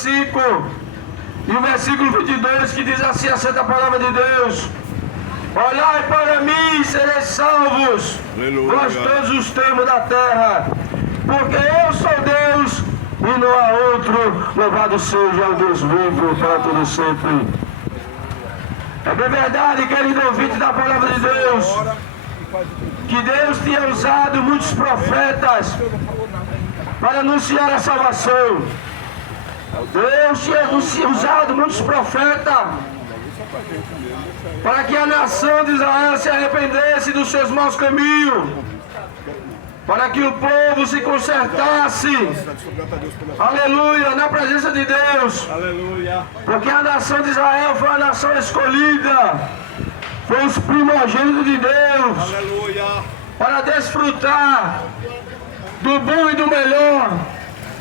versículo. E o versículo 22 que diz assim a santa palavra de Deus: olhai para mim e sereis salvos, vós todos os termos da terra, porque eu sou Deus e não há outro. Louvado seja o Deus vivo para todo sempre. É bem verdade, querido ouvinte da palavra de Deus, que Deus tinha usado muitos profetas para anunciar a salvação. Deus tinha usado muitos profetas para que a nação de Israel se arrependesse dos seus maus caminhos, para que o povo se consertasse, aleluia, na presença de Deus, aleluia. Porque a nação de Israel foi a nação escolhida, foi os primogênitos de Deus, aleluia, para desfrutar do bom e do melhor,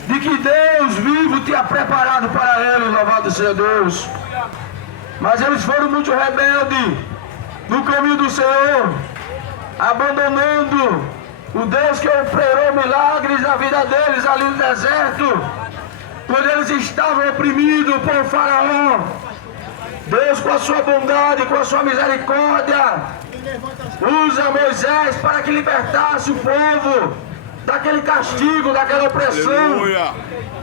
de que Deus vivo tinha preparado para eles, louvado seja Deus. Mas eles foram muito rebeldes no caminho do Senhor, abandonando o Deus que operou milagres na vida deles ali no deserto, quando eles estavam oprimidos por Faraó. Deus, com a sua bondade, com a sua misericórdia, usa Moisés para que libertasse o povo daquele castigo, daquela opressão. Aleluia.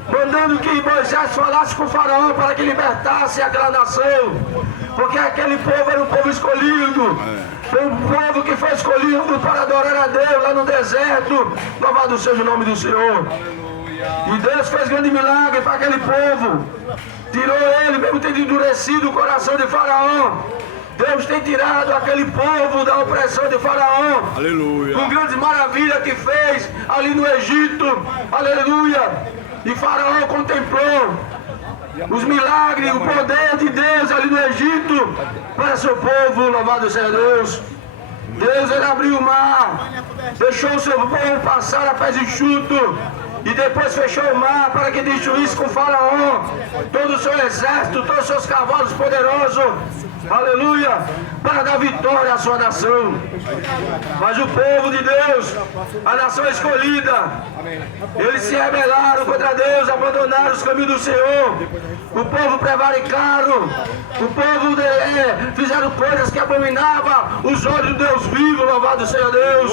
Mandando que Moisés falasse com o Faraó para que libertasse aquela nação, porque aquele povo era um povo escolhido, foi um povo que foi escolhido para adorar a Deus lá no deserto. Louvado seja o nome do Senhor. E Deus fez grande milagre para aquele povo, tirou ele, mesmo tendo endurecido o coração de Faraó. Deus tem tirado aquele povo da opressão de Faraó. Aleluia. Com grandes maravilhas que fez ali no Egito. Aleluia. E Faraó contemplou os milagres, o poder de Deus ali no Egito para seu povo. Louvado seja Deus. Deus, ele abriu o mar, deixou o seu povo passar a pés enxutos, e depois fechou o mar para que destruísse com Faraó todo o seu exército, todos os seus cavalos poderosos. Aleluia, para dar vitória à sua nação. Mas o povo de Deus, a nação escolhida, eles se rebelaram contra Deus, abandonaram os caminhos do Senhor. O povo prevaricaram, o povo fizeram coisas que abominavam os olhos do Deus vivo. Louvado seja Deus.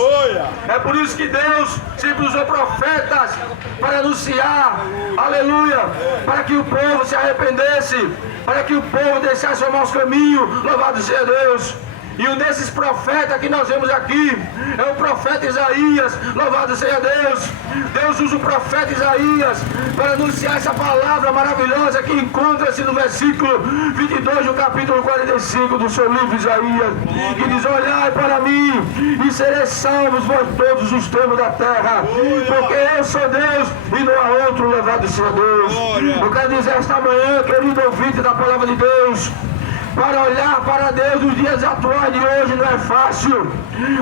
É por isso que Deus sempre usou profetas para anunciar, aleluia, para que o povo se arrependesse, para que o povo deixasse os maus caminhos. Louvado seja Deus. E um desses profetas que nós vemos aqui é o profeta Isaías. Louvado seja Deus. Deus usa o profeta Isaías para anunciar essa palavra maravilhosa que encontra-se no versículo 22 do capítulo 45 do seu livro Isaías, que diz: olhai para mim e sereis salvos vós todos os termos da terra, porque eu sou Deus e não há outro. Louvado seja Deus. Eu quero dizer esta manhã, querido ouvinte da palavra de Deus, para olhar para Deus nos dias atuais de hoje não é fácil.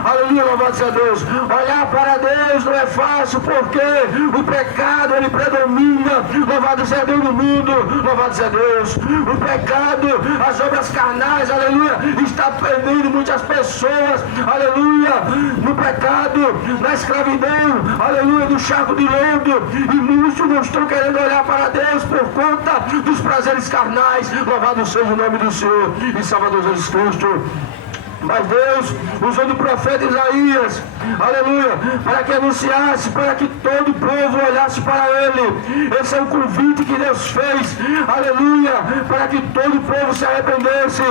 Aleluia, louvado seja Deus. Olhar para Deus não é fácil, porque o pecado ele predomina. Louvado seja Deus no mundo. Louvado seja Deus. O pecado, as obras carnais, aleluia, está prendendo muitas pessoas, aleluia, no pecado, na escravidão, aleluia, do charco de lodo. E muitos não estão querendo olhar para Deus por conta dos prazeres carnais. Louvado seja o nome do Senhor e Salvador Jesus Cristo. Mas Deus usou do profeta Isaías, aleluia, para que anunciasse, para que todo o povo olhasse para ele. Esse é o convite que Deus fez, aleluia, para que todo o povo se arrependesse,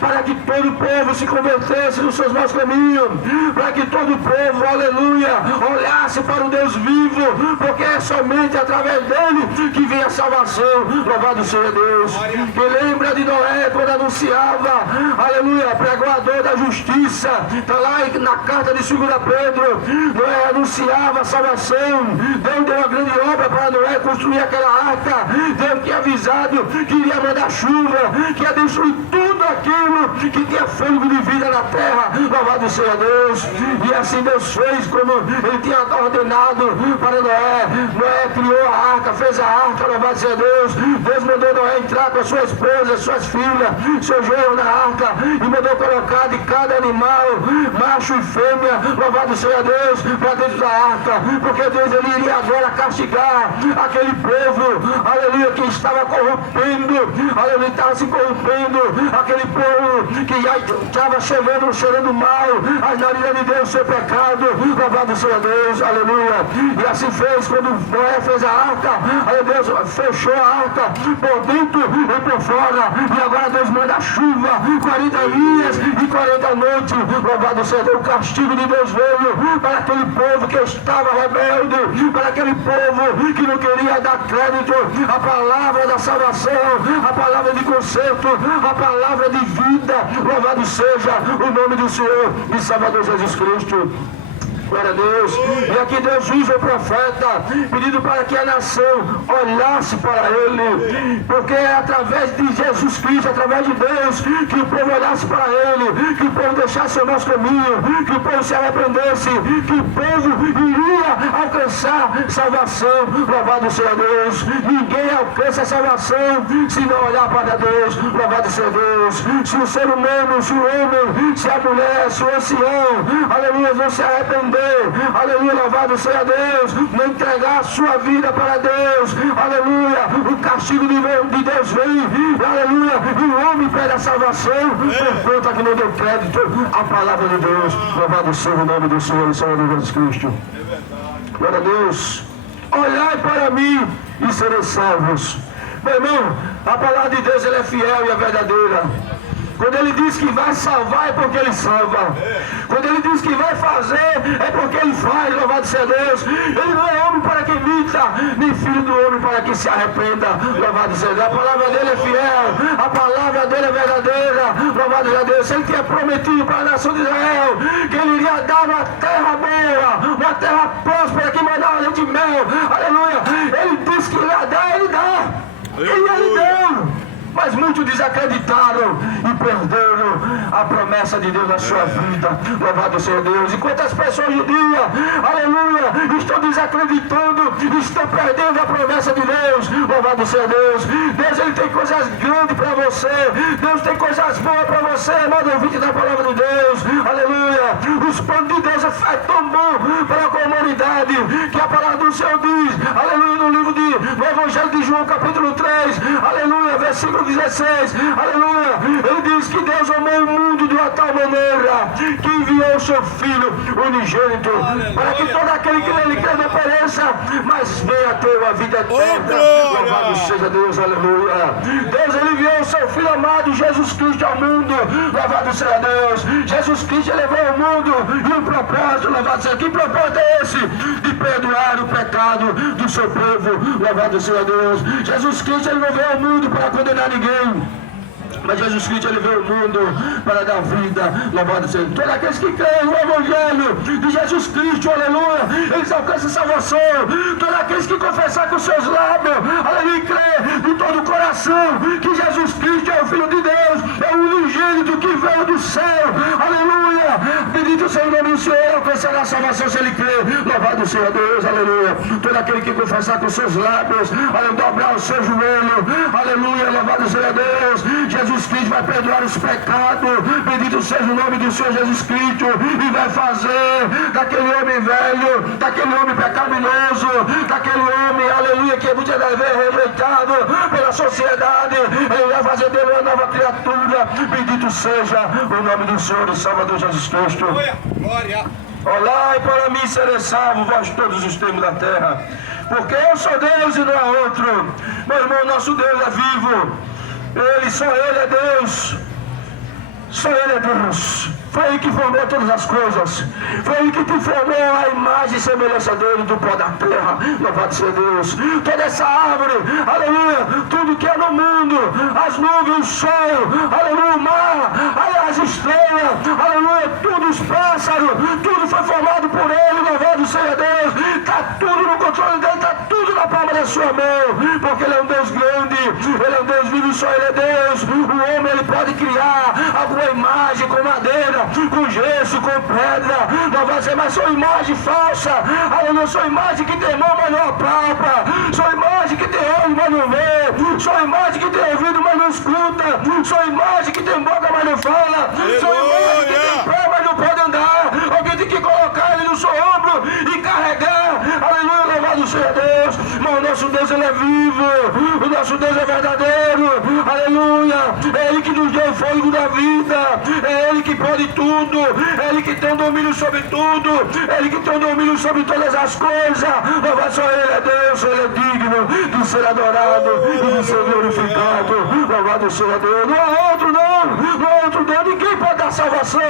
para que todo o povo se convertesse nos seus maus caminhos, para que todo o povo, aleluia, olhasse para o Deus vivo, porque é somente através dele que vem a salvação. Louvado seja Deus. Que lembra de Noé quando anunciava, aleluia, pregoador da justiça. Está lá na carta de 2 Pedro, Noé anunciava a salvação. Deus deu uma grande obra para Noé construir aquela arca. Deus tinha avisado que iria mandar chuva, que ia destruir tudo aquilo que tinha fôlego de vida na terra. Louvado seja Deus. E assim Deus fez como ele tinha ordenado para Noé. Noé criou a arca, fez a arca. Louvado seja Deus. Deus mandou Noé entrar com a sua esposa, suas filhas, seu genro na arca, e mandou colocar de cada animal, macho e fêmea, louvado seja Deus, para dentro da arca, porque Deus ele iria agora castigar aquele povo, aleluia, que estava corrompendo, aleluia, estava se corrompendo, aquele povo que já estava cheirando mal, as narinas de Deus, seu pecado, louvado seja Deus, aleluia. E assim fez quando Noé fez a arca, aleluia, Deus fechou a arca por dentro e por fora, e agora Deus manda a chuva, 40 dias e 40 noites, louvado seja Deus. O castigo de Deus veio para aquele povo que estava rebelde, para aquele povo que não queria dar crédito à palavra da salvação, a palavra de conserto, a palavra de vida, louvado seja o nome do Senhor e Salvador Jesus Cristo. Glória a Deus. E aqui Deus usa o profeta pedindo para que a nação olhasse para ele, porque é através de Jesus Cristo, através de Deus, que o povo olhasse para ele, que o povo deixasse o nosso caminho, que o povo se arrependesse, que o povo iria alcançar salvação. Louvado seja Deus. Ninguém alcança a salvação se não olhar para Deus. Louvado seja Deus. Se o ser humano, se o homem, se a mulher, se o ancião, aleluia, não se arrepender, aleluia, louvado seja Deus, não entregar a sua vida para Deus, aleluia, o castigo de Deus vem, aleluia, e o homem pede a salvação por conta que não deu crédito à palavra de Deus. Louvado seja o nome do Senhor e Salvador Jesus Cristo. Glória a Deus. Olhai para mim e sereis salvos. Meu irmão, a palavra de Deus ela é fiel e é verdadeira. Quando ele diz que vai salvar, é porque ele salva. Quando ele diz que vai fazer, é porque ele faz, louvado seja Deus. Ele não é homem para que minta, nem filho do homem para que se arrependa, louvado seja Deus. A palavra dele é fiel, a palavra dele é verdadeira, louvado seja Deus. Ele tinha prometido para a nação de Israel que ele iria dar uma terra boa, uma terra próspera, que mandava leite e mel, aleluia. Ele disse que iria dar, ele dá. E ele deu. Mas muitos desacreditaram e perderam a promessa de Deus na sua vida. Louvado seja Deus. E quantas pessoas hoje em dia, aleluia, estão desacreditando, estão perdendo a promessa de Deus. Louvado seja Deus. Deus ele tem coisas grandes para você. Deus tem coisas boas para você. Manda ouvinte da palavra de Deus. Aleluia. Os planos de Deus é tão bom para a comunidade que a palavra do Senhor diz, aleluia, no livro no Evangelho de João, capítulo 3, aleluia, versículo 16, aleluia, ele diz que Deus amou o mundo de uma tal maneira que enviou o seu Filho unigênito, para que todo aquele que nele crê não pereça, mas venha ter a vida eterna. Louvado seja Deus, aleluia. Deus ele enviou o seu Filho amado Jesus Cristo ao mundo, louvado seja Deus. Jesus Cristo levou ao mundo e um propósito, louvado seja. Que propósito é esse? De perdoar o pecado do seu povo, louvado seja Deus. Jesus Cristo ele não veio ao mundo para condenar ninguém, mas Jesus Cristo ele veio ao mundo para dar vida, louvado seja Deus. Todos aqueles que creem no Evangelho de Jesus Cristo, aleluia, eles alcançam salvação. Todos aqueles que confessar com seus lábios, aleluia, e crer de todo o coração que Jesus Cristo é o Filho de Deus, é o unigênito que veio do céu, aleluia, bendito seja o nome do Senhor, alcançará a salvação se ele crer, louvado seja Deus, aleluia. Todo aquele que confessar com seus lábios, aleluia, dobrar o seu joelho, aleluia, louvado seja Deus. Jesus Cristo vai perdoar os pecados, bendito seja o nome do Senhor Jesus Cristo, e vai fazer daquele homem velho, daquele homem pecaminoso, daquele homem, aleluia, que muitas das vezes é rejeitado pela sociedade, ele vai fazer dele uma nova criatura, bendito seja o nome do Senhor e Salvador Jesus Cristo. Glória. Olai para mim sereis salvos, vós todos os termos da terra, porque eu sou Deus e não há outro. Meu irmão, nosso Deus é vivo. Só Ele é Deus. Só Ele é Deus. Foi Ele que formou todas as coisas. Foi Ele que te formou a imagem e semelhança dele do pó da terra. Louvado seja Deus. Toda essa árvore, aleluia, tudo que é no mundo, as nuvens, o sol, aleluia, o mar, as estrelas, aleluia, tudo, os pássaros, tudo foi formado por Ele. Louvado seja Deus. Está tudo no controle dele, está tudo na palma da sua mão, porque Ele é um Deus grande, Ele é um Deus vivo, só Ele é Deus. O homem ele pode criar alguma imagem com madeira, com gesso, com pedra, não vai ser, mas são imagem falsa, aleluia, são imagem que tem mão, mas não apalpa, são imagem que tem olho, mas não vê, são imagem que tem ouvido, mas não escuta, são imagem que tem boca, mas não fala, são imagem que tem pé, mas não pode andar. Alguém tem que colocar ele no seu ombro e carregar, aleluia, louvado seja Deus. Mas o nosso Deus ele é vivo, o nosso Deus é verdadeiro, aleluia, é Ele que nos deu o fôlego da vida, é Ele que pode tudo, é Ele que tem o domínio sobre tudo, é Ele que tem o domínio sobre todas as coisas. Louvado só Ele é Deus, Ele é digno de ser adorado e de ser glorificado. Louvado seja Deus. Não há outro não, ninguém pode dar salvação,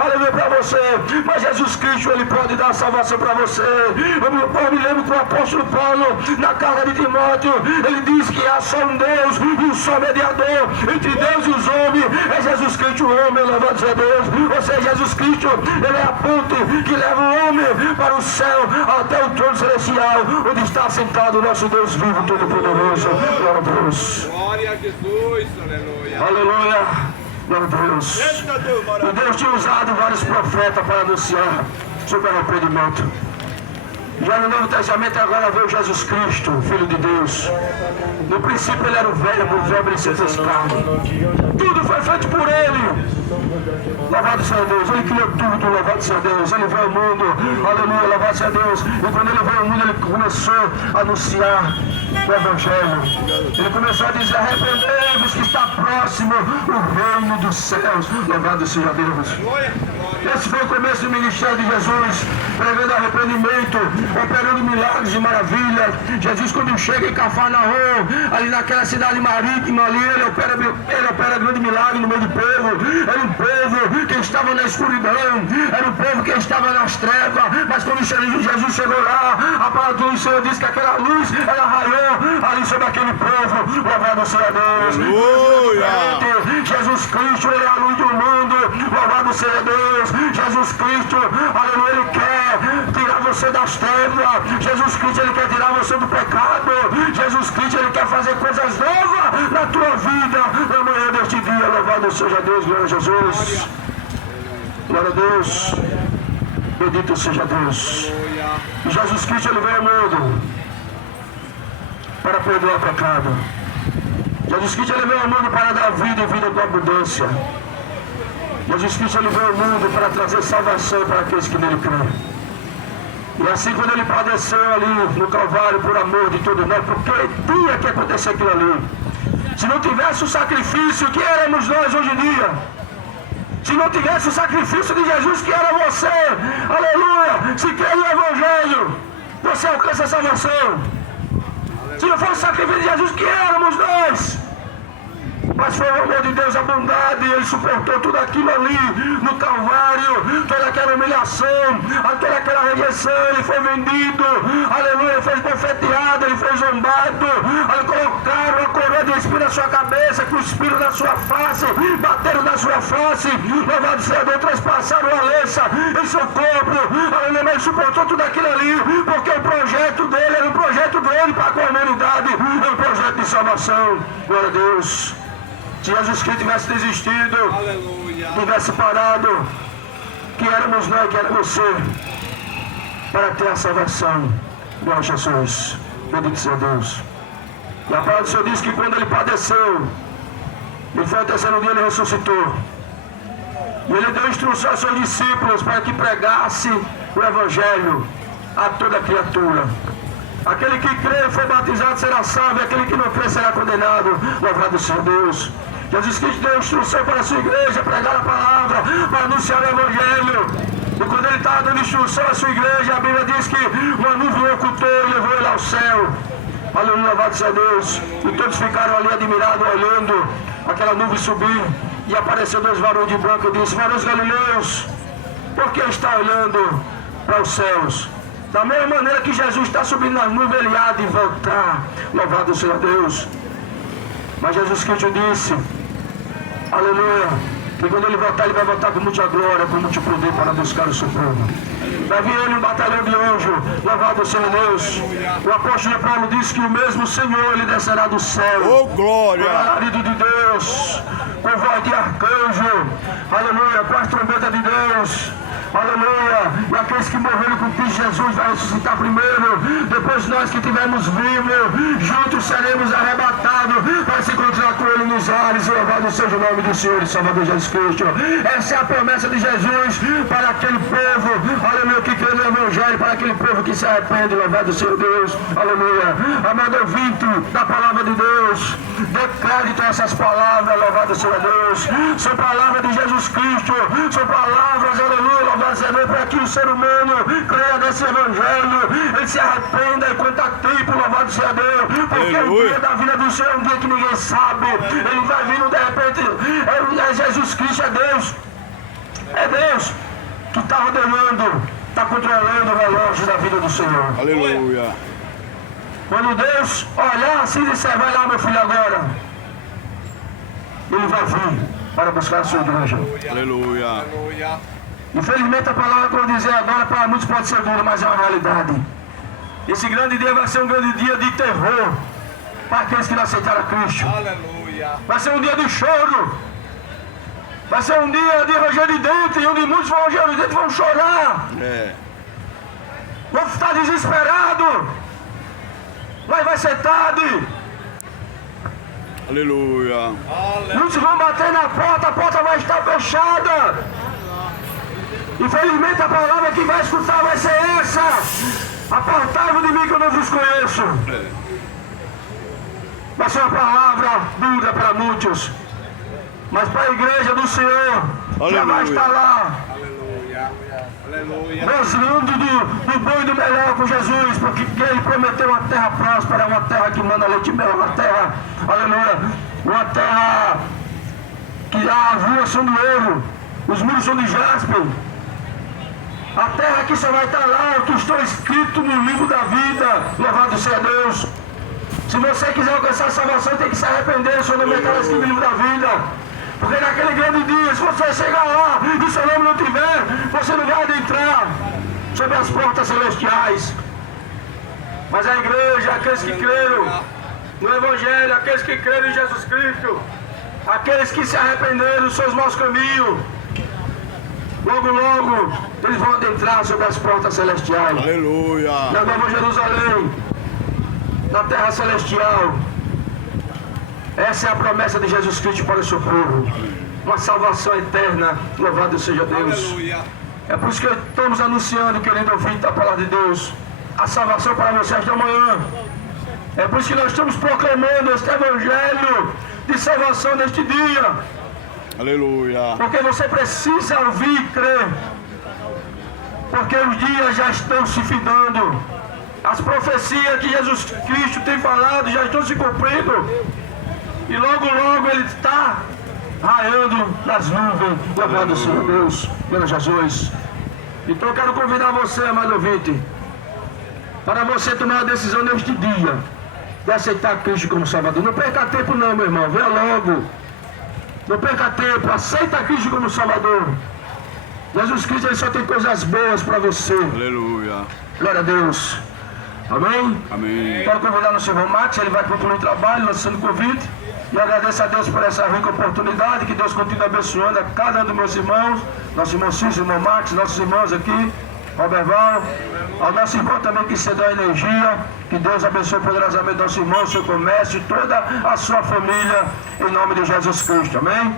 aleluia, para você, mas Jesus Cristo ele pode dar salvação para você. Eu me lembro que o apóstolo Paulo, na carta de Timóteo, ele diz que há só um Deus e um só mediador entre Deus e os homens, é Jesus Cristo o homem, louvado seja Deus. Ou seja, Jesus Cristo, ele é a ponte que leva o homem para o céu, até o trono celestial, onde está sentado o nosso Deus vivo, todo-poderoso. Glória a Deus. Glória a Jesus, aleluia. Aleluia. Glória a Deus. E Deus tinha usado vários profetas para anunciar sobre o arrependimento. Já no Novo Testamento agora veio Jesus Cristo, Filho de Deus. No princípio ele era o verbo ele se fez carne. Tudo foi feito por ele. Louvado seja Deus, ele criou tudo, louvado seja Deus. Ele veio ao mundo, aleluia, louvado seja Deus. E quando ele veio ao mundo, ele começou a anunciar o Evangelho. Ele começou a dizer: arrependei-vos que está próximo o reino dos céus. Louvado seja Deus. Esse foi o começo do ministério de Jesus, pregando arrependimento, operando milagres e maravilhas. Jesus, quando chega em Cafarnaum, ali naquela cidade marítima ali, ele opera grande milagre no meio do povo. Era um povo que estava na escuridão, era um povo que estava nas trevas, mas quando Jesus chegou lá, a palavra do Senhor diz que aquela luz, ela raiou ali sobre aquele povo. Louvado seja Deus. Jesus Cristo, ele é a luz do mundo. Louvado seja Deus. Jesus Cristo, aleluia, ele quer tirar você das trevas. Jesus Cristo, ele quer tirar você do pecado. Jesus Cristo, ele quer fazer coisas novas na tua vida na manhã deste dia. Louvado seja Deus, glória a Jesus. Glória a Deus. Bendito seja Deus. E Jesus Cristo, ele veio ao mundo para perdoar o pecado. Jesus Cristo, ele veio ao mundo para dar vida e vida com abundância. Jesus Cristo, ele veio ao mundo para trazer salvação para aqueles que nele creem. E assim, quando ele padeceu ali no Calvário por amor de todo nós, porque tinha que acontecer aquilo ali. Se não tivesse o sacrifício, que éramos nós hoje em dia? Se não tivesse o sacrifício de Jesus, que era você, aleluia, se crê no Evangelho, você alcança a salvação. Se não fosse o sacrifício de Jesus, que éramos nós? Mas foi o amor de Deus, a bondade, ele suportou tudo aquilo ali no Calvário, toda aquela humilhação, toda aquela rejeição. Ele foi vendido, aleluia, ele foi esbofeteado, ele foi zombado, aí colocaram a coroa de espinho na sua cabeça, cuspiram na sua face, bateram na sua face, louvado seja Deus, transpassaram a lança em seu corpo, aleluia, mas ele suportou tudo aquilo ali, porque o projeto dele era um projeto dele para com a humanidade, é um projeto de salvação. Glória a Deus. Se Jesus Cristo tivesse desistido, tivesse parado, que éramos nós, que era você, para ter a salvação. Glória a Jesus. Bendito seja Deus. E a palavra do Senhor diz que quando ele padeceu, e foi ao terceiro dia, ele ressuscitou. E ele deu instrução aos seus discípulos para que pregasse o Evangelho a toda criatura. Aquele que crê e foi batizado será salvo, aquele que não crê será condenado. Louvado seja Deus. Jesus Cristo deu instrução para a sua igreja, pregar a palavra, para anunciar o Evangelho. E quando ele estava dando instrução à sua igreja, a Bíblia diz que uma nuvem ocultou e levou ele ao céu. Aleluia, louvado seja Deus. E todos ficaram ali admirados, olhando aquela nuvem subir. E apareceu dois varões de branco e disse: varões galileus, por que está olhando para os céus? Da mesma maneira que Jesus está subindo nas nuvens, ele há de voltar. Louvado seja Deus. Mas Jesus Cristo disse, aleluia, que quando ele voltar, ele vai voltar com muita glória, com muito poder para buscar o seu povo. Vai vir ele um batalhão de anjos. Louvado seja Deus. O apóstolo Paulo disse que o mesmo Senhor, ele descerá do céu. Oh, glória! Com o alarido de Deus, com voz de arcanjo, aleluia, com as trombetas de Deus. Aleluia! E aqueles que morreram com Cristo Jesus vai ressuscitar primeiro. Depois nós que estivermos vivos, juntos seremos arrebatados para se encontrar com Ele nos dos ares, louvado seja o nome do Senhor e Salvador Jesus Cristo. Essa é a promessa de Jesus para aquele povo, aleluia, que crê no Evangelho, para aquele povo que se arrepende, louvado seja Deus, aleluia. Amado ouvinte da palavra de Deus, dê crédito a essas palavras, louvado seja Deus. São palavras de Jesus Cristo, são palavras, aleluia, louvado seja Deus, para que o ser humano creia nesse Evangelho, ele se arrependa enquanto há tempo, louvado seja Deus, porque o dia da vida do Senhor é um dia que ninguém sabe, ele vai vindo de repente, é Jesus Cristo, é Deus que está ordenando, está controlando o relógio da vida do Senhor. Aleluia. Quando Deus olhar assim e disser, vai lá meu filho agora, ele vai vir para buscar a sua igreja. Aleluia. Aleluia. Infelizmente a palavra que eu vou dizer agora para muitos pode ser dura, mas é uma realidade. Esse grande dia vai ser um grande dia de terror para aqueles que não aceitaram a Cristo. Aleluia. Vai ser um dia de choro. Vai ser um dia de ranger de dente, onde muitos vão ranger de dente, vão chorar. Vão estar desesperados. Mas vai ser tarde. Aleluia. Muitos vão bater na porta, a porta vai estar fechada. Infelizmente a palavra que vai escutar vai ser essa. Apartai-vos de mim que eu não vos conheço. Vai ser uma palavra dura para muitos. Mas para a igreja do Senhor, já vai estar lá. Aleluia. Gozando do bom e do melhor com Jesus, porque ele prometeu uma terra próspera, uma terra que manda leite e mel, uma terra, aleluia, uma terra que as ruas são do ouro, os muros são de jaspe. A terra que só vai estar lá, o que estou escrito no livro da vida, louvado seja Deus. Se você quiser alcançar a salvação, tem que se arrepender, seu nome está escrito no livro da vida. Porque naquele grande dia, se você chegar lá e seu nome não tiver, você não vai adentrar sobre as portas celestiais. Mas a igreja, aqueles que creram no Evangelho, aqueles que creram em Jesus Cristo, aqueles que se arrependeram dos seus maus caminhos, logo, eles vão adentrar sobre as portas celestiais. Aleluia. Na Nova Jerusalém, na terra celestial. Essa é a promessa de Jesus Cristo para o seu povo. Uma salvação eterna. Louvado seja Deus. Aleluia. É por isso que estamos anunciando, querido ouvinte da palavra de Deus, a salvação para você esta manhã. É por isso que nós estamos proclamando este evangelho de salvação neste dia. Aleluia. Porque você precisa ouvir e crer. Porque os dias já estão se findando. As profecias que Jesus Cristo tem falado já estão se cumprindo. E logo ele está raiando nas nuvens. Louvado seja Deus, pelo Jesus. Então eu quero convidar você, amado ouvinte, para você tomar a decisão neste dia de aceitar Cristo como Salvador. Não perca tempo não, meu irmão. Venha logo. Não perca tempo. Aceita Cristo como Salvador. Jesus Cristo, ele só tem coisas boas para você. Aleluia. Glória a Deus. Amém? Amém. Quero convidar o nosso irmão Max, ele vai concluir o trabalho, lançando o convite. E agradeço a Deus por essa rica oportunidade, que Deus continue abençoando a cada um dos meus irmãos, nosso irmão Cícero, irmão Max, nossos irmãos aqui, Roberval, ao nosso irmão também que cedeu a energia, que Deus abençoe poderosamente nosso irmão, seu comércio e toda a sua família, em nome de Jesus Cristo, amém?